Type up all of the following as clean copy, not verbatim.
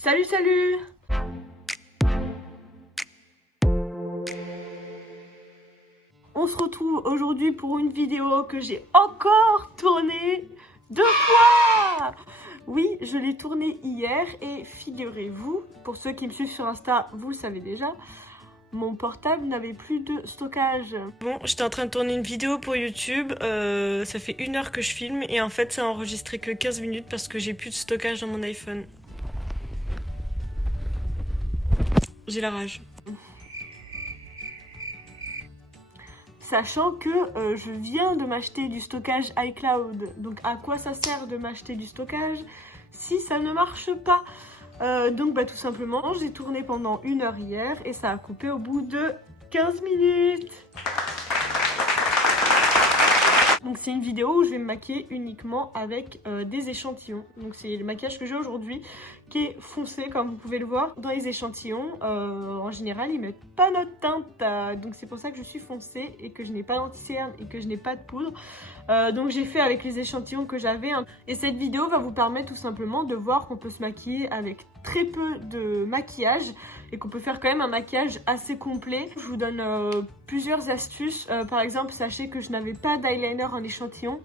Salut salut! On se retrouve aujourd'hui pour une vidéo que j'ai encore tournée 2 fois! Oui, je l'ai tournée hier et figurez-vous, pour ceux qui me suivent sur Insta, vous le savez déjà, mon portable n'avait plus de stockage. Bon, j'étais en train de tourner une vidéo pour YouTube, ça fait 1 heure que je filme et en fait ça a enregistré que 15 minutes parce que j'ai plus de stockage dans mon iPhone. J'ai la rage. Sachant que je viens de m'acheter du stockage iCloud. Donc à quoi ça sert de m'acheter du stockage si ça ne marche pas? Donc tout simplement, j'ai tourné pendant 1 heure hier et ça a coupé au bout de 15 minutes. Donc c'est une vidéo où je vais me maquiller uniquement avec des échantillons. Donc c'est le maquillage que j'ai aujourd'hui qui est foncé comme vous pouvez le voir. Dans les échantillons, en général ils mettent pas notre teinte. Donc c'est pour ça que je suis foncée et que je n'ai pas d'anti-cerne et que je n'ai pas de poudre. Donc j'ai fait avec les échantillons que j'avais. Et cette vidéo va vous permettre tout simplement de voir qu'on peut se maquiller avec très peu de maquillage et qu'on peut faire quand même un maquillage assez complet. Je vous donne plusieurs astuces. Par exemple, sachez que je n'avais pas d'eyeliner en échantillon,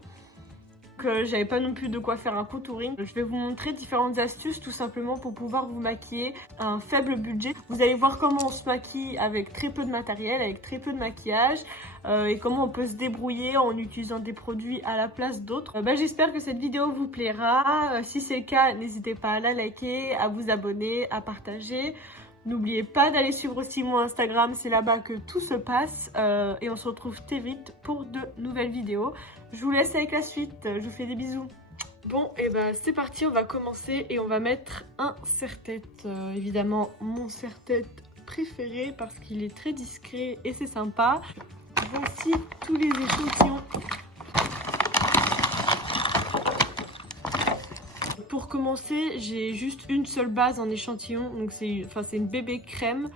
que j'avais pas non plus de quoi faire un contouring. Je vais vous montrer différentes astuces tout simplement pour pouvoir vous maquiller à un faible budget. Vous allez voir comment on se maquille avec très peu de matériel, avec très peu de maquillage et comment on peut se débrouiller en utilisant des produits à la place d'autres. J'espère que cette vidéo vous plaira. Si c'est le cas, n'hésitez pas à la liker, à vous abonner, à partager. N'oubliez pas d'aller suivre aussi mon Instagram, c'est là-bas que tout se passe. Et on se retrouve très vite pour de nouvelles vidéos. Je vous laisse avec la suite, je vous fais des bisous. Bon, et c'est parti, on va commencer et on va mettre un serre-tête. Évidemment, mon serre-tête préféré parce qu'il est très discret et c'est sympa. Voici tous les échantillons. Pour commencer, j'ai juste une seule base en échantillon, donc c'est une bébé crème.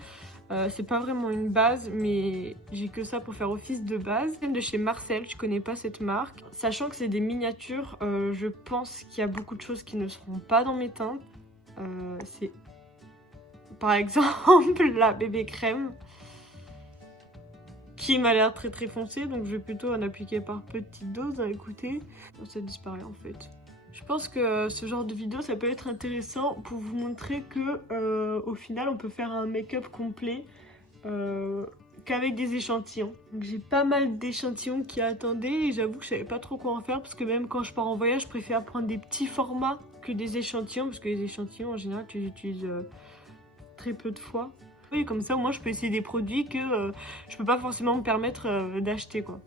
C'est pas vraiment une base, mais j'ai que ça pour faire office de base. De chez Marcel, je connais pas cette marque. Sachant que c'est des miniatures, je pense qu'il y a beaucoup de choses qui ne seront pas dans mes teintes. C'est par exemple la bébé crème, qui m'a l'air très très foncée, donc je vais plutôt en appliquer par petites doses. Écoutez, ça disparaît en fait. Je pense que ce genre de vidéo ça peut être intéressant pour vous montrer que au final on peut faire un make-up complet qu'avec des échantillons. J'ai pas mal d'échantillons qui attendaient et j'avoue que je savais pas trop quoi en faire parce que même quand je pars en voyage je préfère prendre des petits formats que des échantillons parce que les échantillons en général tu les utilises très peu de fois. Oui, comme ça moi je peux essayer des produits que je peux pas forcément me permettre d'acheter quoi.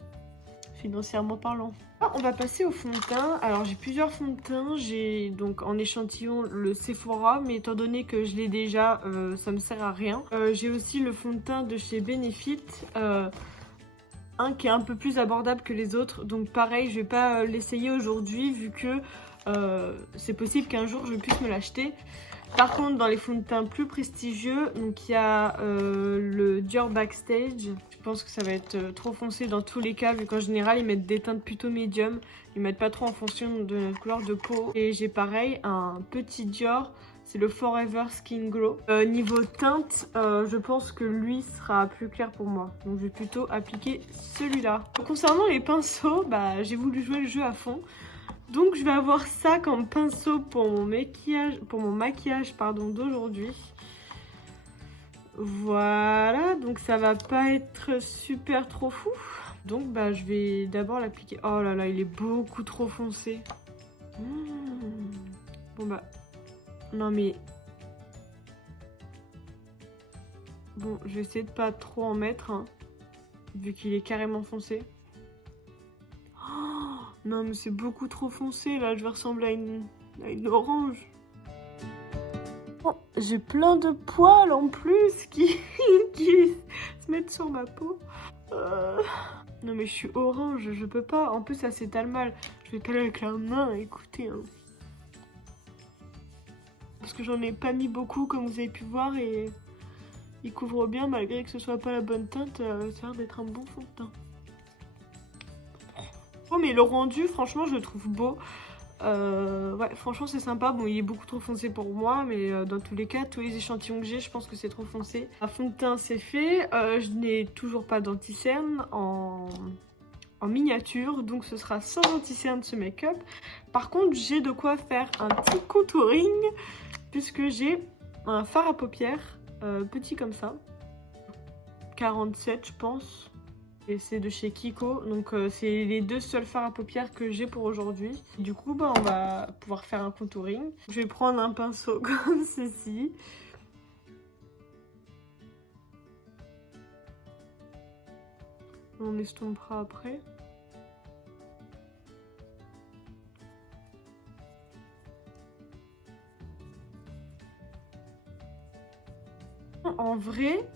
Financièrement parlant. On va passer au fond de teint. Alors j'ai plusieurs fonds de teint. J'ai donc en échantillon le Sephora, mais étant donné que je l'ai déjà, ça me sert à rien. J'ai aussi le fond de teint de chez Benefit, un qui est un peu plus abordable que les autres. Donc pareil, je vais pas l'essayer aujourd'hui vu que c'est possible qu'un jour je puisse me l'acheter. Par contre, dans les fonds de teint plus prestigieux, donc il y a le Dior Backstage. Je pense que ça va être trop foncé dans tous les cas, vu qu'en général, ils mettent des teintes plutôt médium. Ils mettent pas trop en fonction de notre couleur de peau. Et j'ai pareil, un petit Dior, c'est le Forever Skin Glow. Niveau teinte, je pense que lui sera plus clair pour moi. Donc je vais plutôt appliquer celui-là. Concernant les pinceaux, j'ai voulu jouer le jeu à fond. Donc je vais avoir ça comme pinceau pour mon maquillage, d'aujourd'hui. Voilà, donc ça va pas être super trop fou. Donc je vais d'abord l'appliquer. Oh là là, il est beaucoup trop foncé. Bon non mais... Bon, je vais essayer de pas trop en mettre, hein, vu qu'il est carrément foncé. Non mais c'est beaucoup trop foncé là, je vais ressembler à une orange. Oh, j'ai plein de poils en plus qui se mettent sur ma peau. Non mais je suis orange, je peux pas. En plus ça s'étale mal. Je vais caler avec la main, écoutez. Hein. Parce que j'en ai pas mis beaucoup comme vous avez pu voir et il couvre bien malgré que ce soit pas la bonne teinte. Ça a l'air d'être un bon fond de teint. Oh mais le rendu franchement je le trouve beau. Ouais, franchement c'est sympa. Bon, il est beaucoup trop foncé pour moi, mais dans tous les cas, tous les échantillons que j'ai, je pense que c'est trop foncé. Un fond de teint c'est fait. Je n'ai toujours pas d'anti-cerne en miniature, donc ce sera sans anti-cerne ce make-up. Par contre, j'ai de quoi faire un petit contouring, puisque j'ai un fard à paupières petit comme ça, 47 je pense. Et c'est de chez Kiko, donc c'est les deux seuls fards à paupières que j'ai pour aujourd'hui. Du coup, bah, on va pouvoir faire un contouring. Je vais prendre un pinceau comme ceci. On estompera après. En vrai,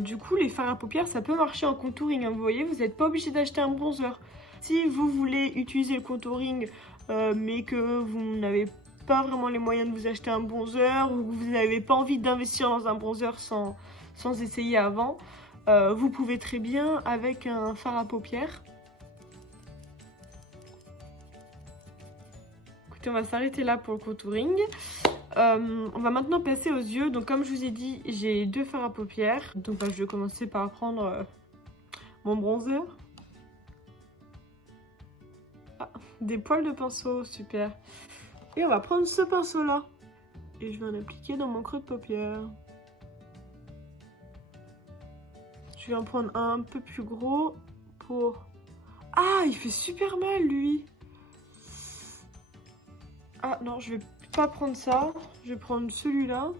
du coup, les fards à paupières, ça peut marcher en contouring. Hein. Vous voyez, vous n'êtes pas obligé d'acheter un bronzer. Si vous voulez utiliser le contouring, mais que vous n'avez pas vraiment les moyens de vous acheter un bronzer, ou que vous n'avez pas envie d'investir dans un bronzer sans essayer avant, vous pouvez très bien avec un fard à paupières. Écoutez, on va s'arrêter là pour le contouring. On va maintenant passer aux yeux. Donc comme je vous ai dit, j'ai deux fards à paupières. Donc bah, je vais commencer par prendre mon bronzer. Ah, des poils de pinceau, super. Et on va prendre ce pinceau là. Et je vais en appliquer dans mon creux de paupière. Je vais en prendre un peu plus gros pour... Ah, il fait super mal lui. Ah non, je vais pas prendre ça, je vais prendre celui-là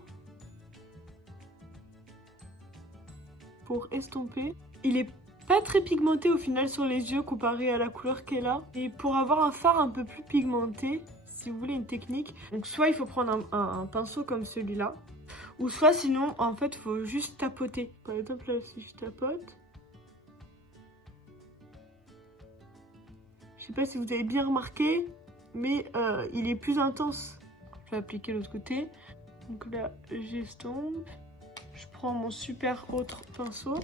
pour estomper. Il est pas très pigmenté au final sur les yeux comparé à la couleur qu'elle a. Et pour avoir un fard un peu plus pigmenté, si vous voulez une technique, donc soit il faut prendre un pinceau comme celui-là, ou soit sinon en fait il faut juste tapoter. Par exemple là si je tapote, je sais pas si vous avez bien remarqué, mais il est plus intense. Je vais appliquer l'autre côté. Donc là, j'estompe. Je prends mon super autre pinceau.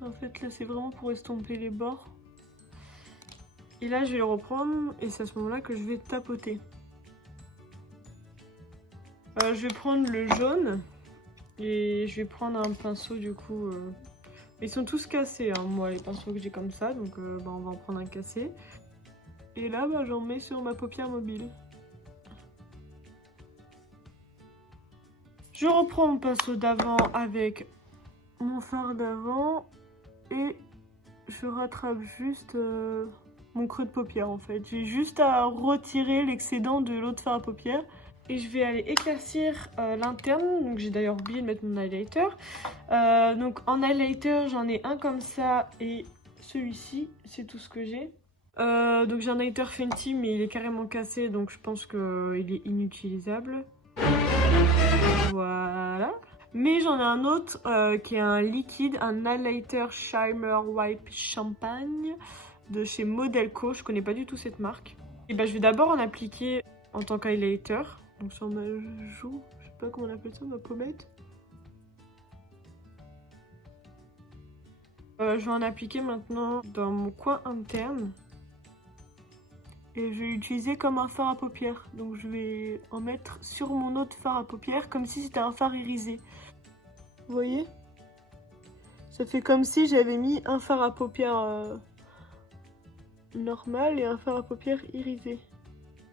En fait, là, c'est vraiment pour estomper les bords. Et là, je vais le reprendre. Et c'est à ce moment-là que je vais tapoter. Je vais prendre le jaune. Et je vais prendre un pinceau, du coup... Ils sont tous cassés, hein, moi, les pinceaux que j'ai comme ça. Donc, bah, on va en prendre un cassé. Et là, bah, j'en mets sur ma paupière mobile. Je reprends mon pinceau d'avant avec mon fard d'avant et je rattrape juste mon creux de paupière en fait. J'ai juste à retirer l'excédent de l'autre fard à paupières et je vais aller éclaircir l'interne. Donc j'ai d'ailleurs oublié de mettre mon highlighter. Donc en highlighter j'en ai un comme ça et celui-ci, c'est tout ce que j'ai. Donc j'ai un highlighter Fenty mais il est carrément cassé donc je pense qu'il est inutilisable. Voilà. Mais j'en ai un autre qui est un liquide, un highlighter Shimmer Wipe Champagne de chez Modelco. Je connais pas du tout cette marque. Et bah, je vais d'abord en appliquer en tant qu'highlighter. Donc sur ma joue, je sais pas comment on appelle ça, ma pommette. Je vais en appliquer maintenant dans mon coin interne. Et je vais l'utiliser comme un fard à paupières. Donc je vais en mettre sur mon autre fard à paupières comme si c'était un fard irisé. Vous voyez? Ça fait comme si j'avais mis un fard à paupières normal et un fard à paupières irisé.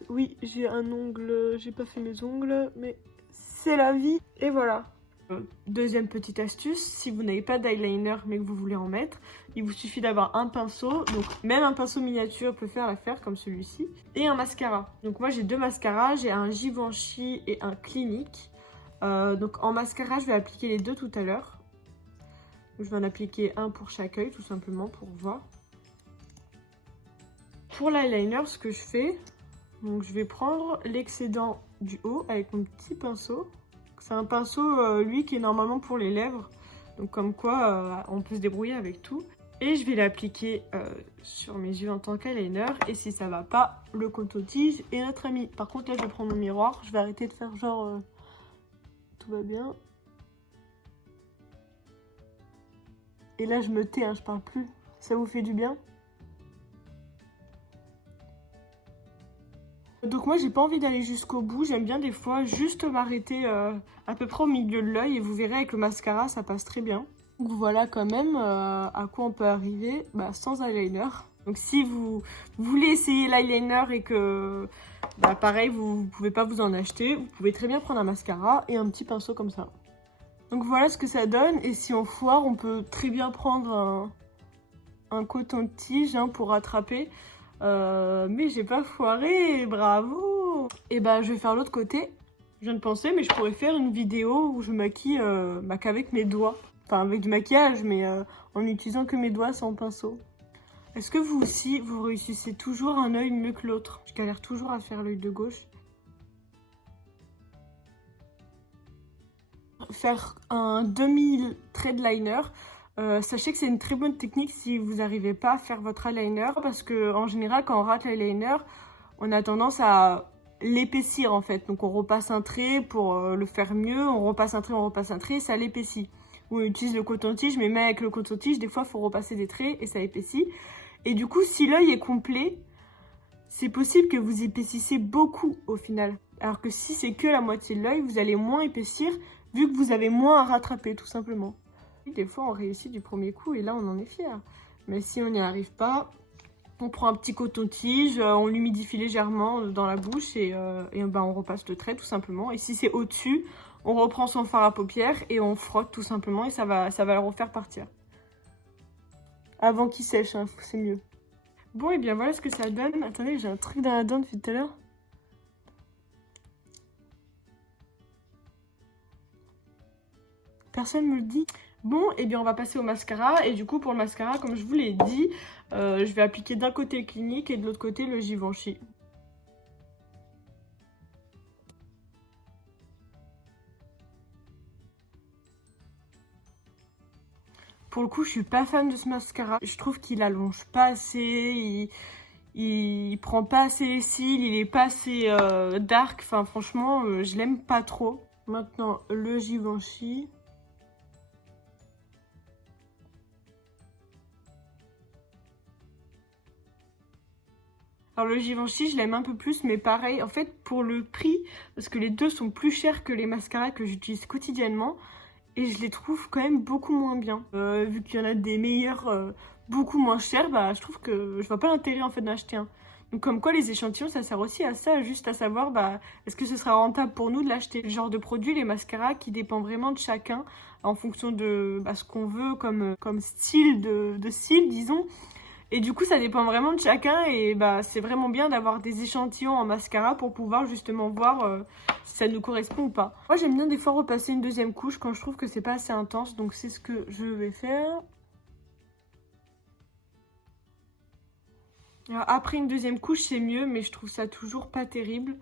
Oui, j'ai un ongle, j'ai pas fait mes ongles, mais c'est la vie. Et voilà. Deuxième petite astuce, si vous n'avez pas d'eyeliner mais que vous voulez en mettre, il vous suffit d'avoir un pinceau, donc même un pinceau miniature peut faire l'affaire comme celui-ci, et un mascara. Donc moi j'ai deux mascaras, j'ai un Givenchy et un Clinique. Donc en mascara je vais appliquer les deux tout à l'heure. Je vais en appliquer un pour chaque œil tout simplement pour voir. Pour l'eyeliner ce que je fais, donc je vais prendre l'excédent du haut avec mon petit pinceau. C'est un pinceau, lui, qui est normalement pour les lèvres. Donc comme quoi, on peut se débrouiller avec tout. Et je vais l'appliquer sur mes yeux en tant qu'eyeliner. Et si ça va pas, le coton-tige est notre ami. Par contre, là, je vais prendre mon miroir. Je vais arrêter de faire genre... tout va bien. Et là, je me tais, hein, je parle plus. Ça vous fait du bien? Donc moi j'ai pas envie d'aller jusqu'au bout, j'aime bien des fois juste m'arrêter à peu près au milieu de l'œil et vous verrez avec le mascara ça passe très bien. Donc voilà quand même à quoi on peut arriver sans eyeliner. Donc si vous voulez essayer l'eyeliner et que pareil vous pouvez pas vous en acheter, vous pouvez très bien prendre un mascara et un petit pinceau comme ça. Donc voilà ce que ça donne et si on foire on peut très bien prendre un coton-tige pour rattraper. Mais j'ai pas foiré, bravo! Et je vais faire l'autre côté. Je viens de penser, mais je pourrais faire une vidéo où je maquille qu'avec mes doigts. Enfin, avec du maquillage, mais en n'utilisant que mes doigts sans pinceau. Est-ce que vous aussi, vous réussissez toujours un œil mieux que l'autre? Je galère toujours à faire l'œil de gauche. Faire un demi-trait de liner. Sachez que c'est une très bonne technique si vous n'arrivez pas à faire votre eyeliner parce que en général quand on rate l'eyeliner on a tendance à l'épaissir en fait, donc on repasse un trait pour le faire mieux, on repasse un trait, ça l'épaissit. On utilise le coton-tige mais même avec le coton-tige des fois il faut repasser des traits et ça épaissit et du coup si l'œil est complet c'est possible que vous épaississez beaucoup au final, alors que si c'est que la moitié de l'œil vous allez moins épaissir vu que vous avez moins à rattraper tout simplement. Des fois on réussit du premier coup et là on en est fier. Mais si on n'y arrive pas, on prend un petit coton-tige, on l'humidifie légèrement dans la bouche et on repasse le trait tout simplement. Et si c'est au-dessus, on reprend son fard à paupières et on frotte tout simplement et ça va le refaire partir. Avant qu'il sèche, c'est mieux. Bon et bien voilà ce que ça donne. Attendez, j'ai un truc dans la dent depuis tout à l'heure. Personne me le dit. Bon, et bien on va passer au mascara. Et du coup, pour le mascara, comme je vous l'ai dit, je vais appliquer d'un côté le Clinique et de l'autre côté le Givenchy. Pour le coup, je suis pas fan de ce mascara. Je trouve qu'il allonge pas assez, il prend pas assez les cils, il est pas assez dark. Enfin, franchement, je l'aime pas trop. Maintenant, le Givenchy. Alors le Givenchy, je l'aime un peu plus, mais pareil, en fait, pour le prix, parce que les deux sont plus chers que les mascaras que j'utilise quotidiennement, et je les trouve quand même beaucoup moins bien. Vu qu'il y en a des meilleurs beaucoup moins chers, je trouve que je vois pas l'intérêt en fait d'acheter un. Donc comme quoi les échantillons, ça sert aussi à ça, juste à savoir est-ce que ce sera rentable pour nous de l'acheter. Le genre de produit, les mascaras, qui dépend vraiment de chacun, en fonction de ce qu'on veut comme style de cils, disons. Et du coup, ça dépend vraiment de chacun et c'est vraiment bien d'avoir des échantillons en mascara pour pouvoir justement voir si ça nous correspond ou pas. Moi, j'aime bien des fois repasser une deuxième couche quand je trouve que c'est pas assez intense, donc c'est ce que je vais faire. Alors, après une deuxième couche, c'est mieux, mais je trouve ça toujours pas terrible.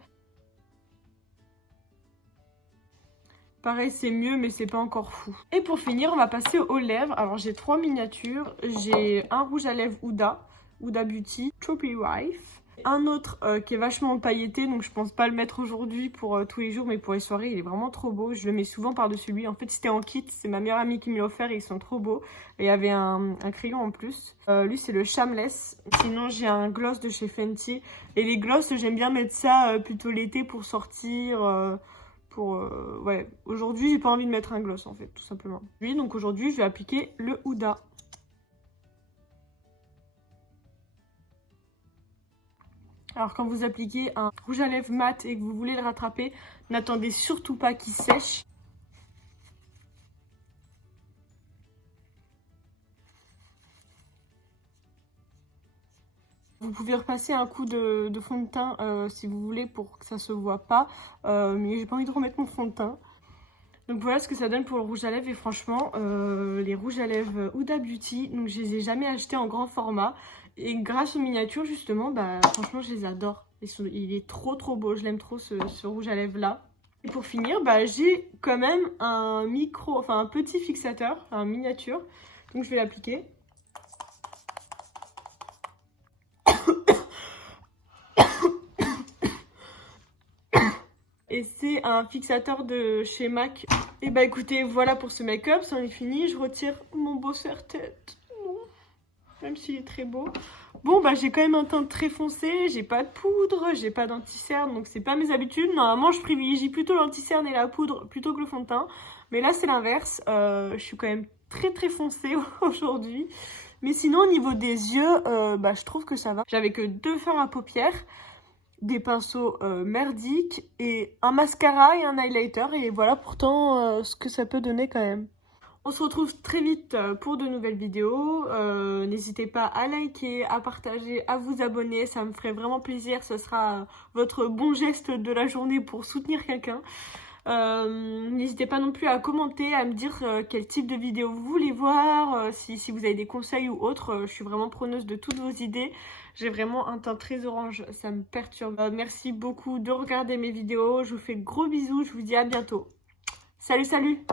Pareil, c'est mieux, mais c'est pas encore fou. Et pour finir, on va passer aux lèvres. Alors, j'ai 3 miniatures. J'ai un rouge à lèvres Huda Beauty, Trophy Wife. Un autre qui est vachement pailleté, donc je pense pas le mettre aujourd'hui pour tous les jours, mais pour les soirées, il est vraiment trop beau. Je le mets souvent par-dessus lui. En fait, c'était en kit, c'est ma meilleure amie qui me l'a offert et ils sont trop beaux. Et il y avait un crayon en plus. Lui, c'est le Shameless. Sinon, j'ai un gloss de chez Fenty. Et les gloss, j'aime bien mettre ça plutôt l'été pour sortir... ouais, aujourd'hui j'ai pas envie de mettre un gloss en fait, tout simplement. Oui, donc aujourd'hui je vais appliquer le Huda. Alors quand vous appliquez un rouge à lèvres mat et que vous voulez le rattraper, n'attendez surtout pas qu'il sèche. Vous pouvez repasser un coup de fond de teint si vous voulez pour que ça se voit pas, mais j'ai pas envie de remettre mon fond de teint. Donc voilà ce que ça donne pour le rouge à lèvres et franchement les rouges à lèvres Huda Beauty, donc je les ai jamais achetés en grand format et grâce aux miniatures justement franchement je les adore. Il est trop beau, je l'aime trop ce rouge à lèvres là. Et pour finir j'ai quand même un petit fixateur, un miniature, donc je vais l'appliquer. Et c'est un fixateur de chez MAC. Et écoutez, voilà pour ce make-up, c'en est fini. Je retire mon beau serre-tête. même s'il est très beau. Bon, bah j'ai quand même un teint très foncé, j'ai pas de poudre, j'ai pas d'anti-cerne, donc c'est pas mes habitudes. Normalement, je privilégie plutôt l'anti-cerne et la poudre plutôt que le fond de teint. Mais là, c'est l'inverse. Je suis quand même très foncée aujourd'hui. Mais sinon, au niveau des yeux, bah je trouve que ça va. J'avais que 2 fards à paupières, des pinceaux merdiques et un mascara et un highlighter. Et voilà pourtant ce que ça peut donner quand même. On se retrouve très vite pour de nouvelles vidéos. N'hésitez pas à liker, à partager, à vous abonner. Ça me ferait vraiment plaisir. Ce sera votre bon geste de la journée pour soutenir quelqu'un. N'hésitez pas non plus à commenter, à me dire quel type de vidéo vous voulez voir, si vous avez des conseils ou autres. Je suis vraiment preneuse de toutes vos idées. J'ai vraiment un teint très orange, ça me perturbe. Merci beaucoup de regarder mes vidéos. Je vous fais de gros bisous, je vous dis à bientôt. Salut, salut!